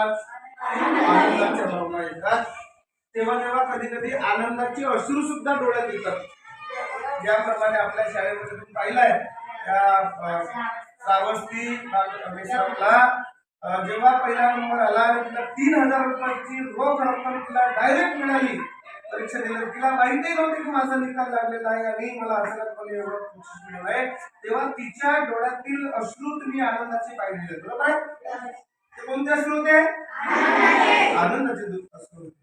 येतात? आनंदाच्या भावना येतात. तेव्हा तेव्हा कधी कधी आनंदाची अश्रू सुद्धा डोळ्यात येतात. ज्याप्रमाणे आपल्या शाळेमध्ये तुम्ही पाहिलंय त्या श्रावस्ती जेव्हा पहिला नंबर आला आणि तिला 3000 रुपयाची रोख रक्कम तिला डायरेक्ट मिळाली परीक्षा दिली, तिला माहिती नव्हती की माझा निकाल लागलेला आहे आणि मला अचानकपणे एवढं बक्षीस मिळालं आहे. तेव्हा तिच्या डोळ्यातील अश्रू तुम्ही आनंदाचे पाहिलेले, बरोबर आहे? ते कोणते अश्रू होते? आनंदाचे अश्रू होते.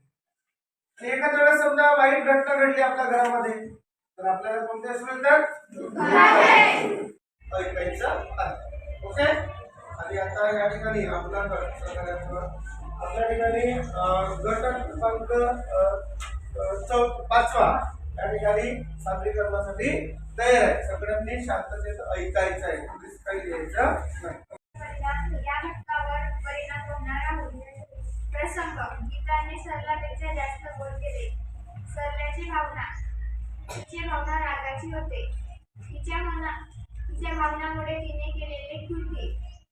एखाद्या वेळेस समजा वाईट घटना घडली आपल्या घरामध्ये, तर आपल्याला कोणते अश्रू येतात? ऐकायचं. ओके. आणि आता या ठिकाणी आपल्या ठिकाणी गट क्रमांक 5वा या ठिकाणी सादरीकरणासाठी तयार आहे. सगळ्यांनी शांततेत ऐकायचं आहे, काही द्यायचं नाही. या घटकावर परिणाम होणारा प्रसंग. गीताने सरलापेक्षा जास्त बोल केले. सरल्याची भावना, तिची भावना रागाची होते. तिच्या भावनामुळे तिने केलेले कृती.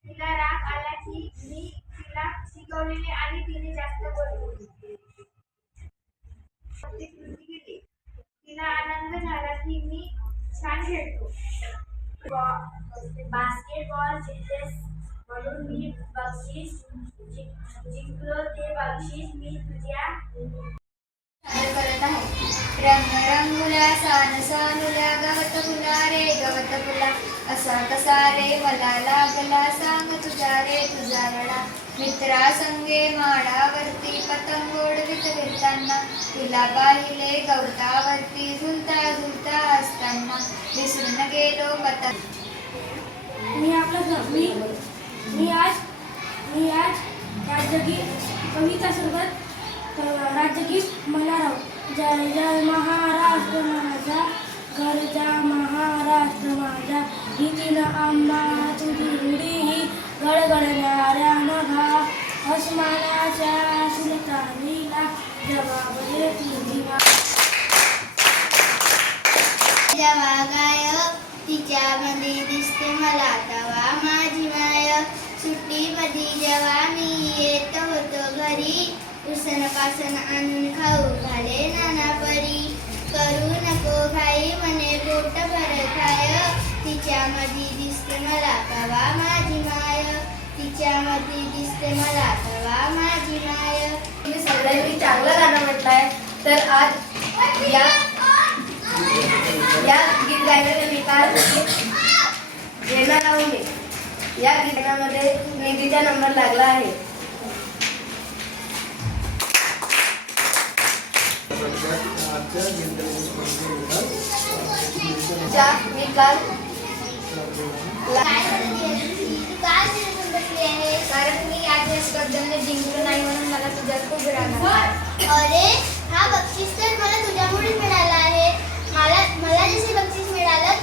तिला राग आला की मी तिला शिकवलेले आणि तिने जास्त बोलली. कृती केली. तिला आनंद झाला की मी छान खेळतो. बास्केटबॉल जिंकलेस म्हणून मी बक्षीस जिंकलो. ते बक्षीस मी तुझ्या करत आहे. रंग रंगुल्या सान सानुल्या गवत फुला रे गवत फुला असा कसा रे मला लागला सांग तुझा रे तुझा गळा. मित्रा संगे माडावरती पतंग उडवीत फिरताना तुला पाहिले गवतावरती झुलता झुलता असताना विसरून गेलो पतंग. मी आज राज्यगीत कविता सोबत राज्यगीत म्हणणार आहोत. जय जय महाराष्ट्र माझा, गरजा महाराष्ट्र माझा, भीतीनं आम्हा तुझी रुढी ही गडगडणाऱ्या नभा, अस्मानाच्या सुलतानीला जवाब देती दिवा. जेव्हा गाय तिच्यामध्ये दिसते मला तवा माझी माय. सुट्टीमध्ये जेव्हा मी येत होतो घरी, उसन पासन आणून खाऊ घाले नाना परी. करू नको घाई म्हणे पोट भर खाय, तिच्यामध्ये दिसते मला तवा माझी माय. तिच्यामध्ये दिसते मला तवा माझी माय. तुम्ही सगळ्यांनी चांगलं गाणं म्हटलंय, तर आज या गीत गायनाच्या निकाल घेणार लावून घे. या गीतामध्ये निधीचा नंबर लागला आहे. निकाल कारण मी आज या स्पर्धेने जिंकलो नाही म्हणून मला तुझ्या खूप राग आला. अरे हा बक्षीस तर मला तुझ्यामुळेच मिळाला आहे. मला जसे बक्षीस मिळालं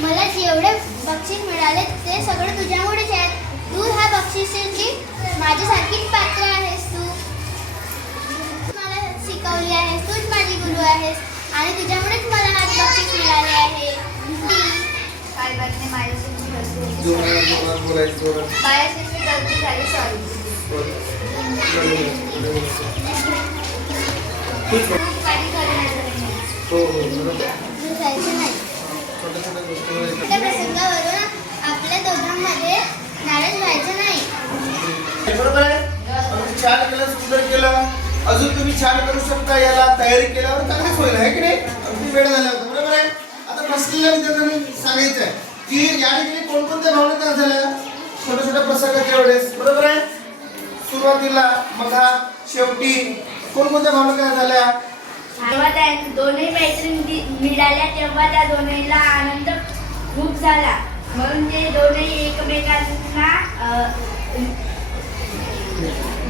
मला जेवढे बक्षीस मिळाले ते सगळं तुझ्यामुळेच आहे. तू ह्या बक्षिसाची माझ्यासारखीच पात्र आहेस. तू मला शिकवली आहेस, तूच माझी गुरु आहेस आणि तुझ्यामुळेच मला आज बक्षीस मिळाले आहे. काय बातमी माझ्याशी गलती झाली, सॉरी. त्या प्रसंगावरून आपल्या दोघांमध्ये नाराज व्हायचं नाही. बरोबर आहे. छान केलं, सुंदर केलं. अजून तुम्ही छान करू शकता. याला तयारी केल्यावर चांगलीच होईल, आहे की नाही? अगदी वेळ झाला होता, बरोबर आहे. आता बसलेल्या विद्यार्थ्यांनी सांगायचं आहे की या ठिकाणी कोणकोणत्या भावना तयार झाल्या छोट्या छोट्या प्रसंगाच्या वेळेस, बरोबर आहे. सुरुवातीला, मधात, शेवटी कोणकोणत्या भावना तयार झाल्या? जेव्हा त्या दोन्ही मैत्रिणी मिळाल्या तेव्हा त्या दोन्हीला आनंद खूप झाला. म्हणून ते दोन्ही एकमेकांना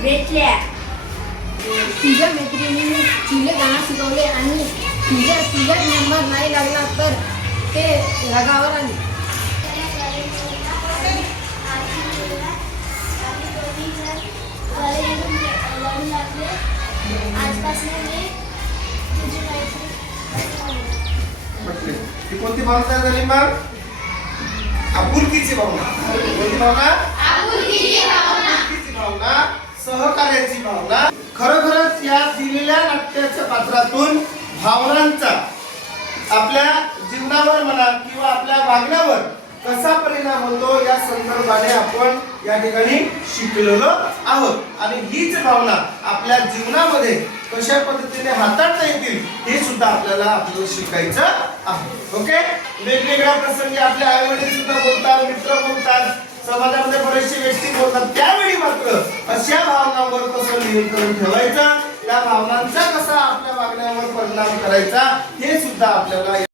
भेटल्या. तुझ्या मैत्रिणीने तुला गाणं शिकवले आणि तुझा नंबर नाही लागला तर ते रागावर आली. आजपासून मी तुझी मैत्रीण ही कोणती भावना तयार झाली मग? आपुलकीची भावना. कोणती भावना? आपुलकीची भावना. भावना, सहकार्याची भावना. खरोखरच या दिलेल्या नाट्याच्या पात्रातून भावनांचा आपल्या जीवनावर म्हणा किंवा आपल्या वागण्यावर कसा परिणाम होतो या संदर्भाने आपण या ठिकाणी शिकलेलो आहोत. आणि हीच भावना आपल्या जीवनामध्ये कशा पद्धतीने हाताळता येतील हे सुद्धा आपल्याला शिकायचं आहे. ओके. वेगवेगळ्या प्रसंगी आपले आई वडील सुद्धा बोलतात, मित्र बोलतात, समाजामध्ये बरेचसे व्यक्ती बोलतात, त्यावेळी मात्र अशा भावनांवर कसं नियंत्रण ठेवायचं, या भावनांचा कसा आपल्या वागण्यावर परिणाम करायचा हे सुद्धा आपल्याला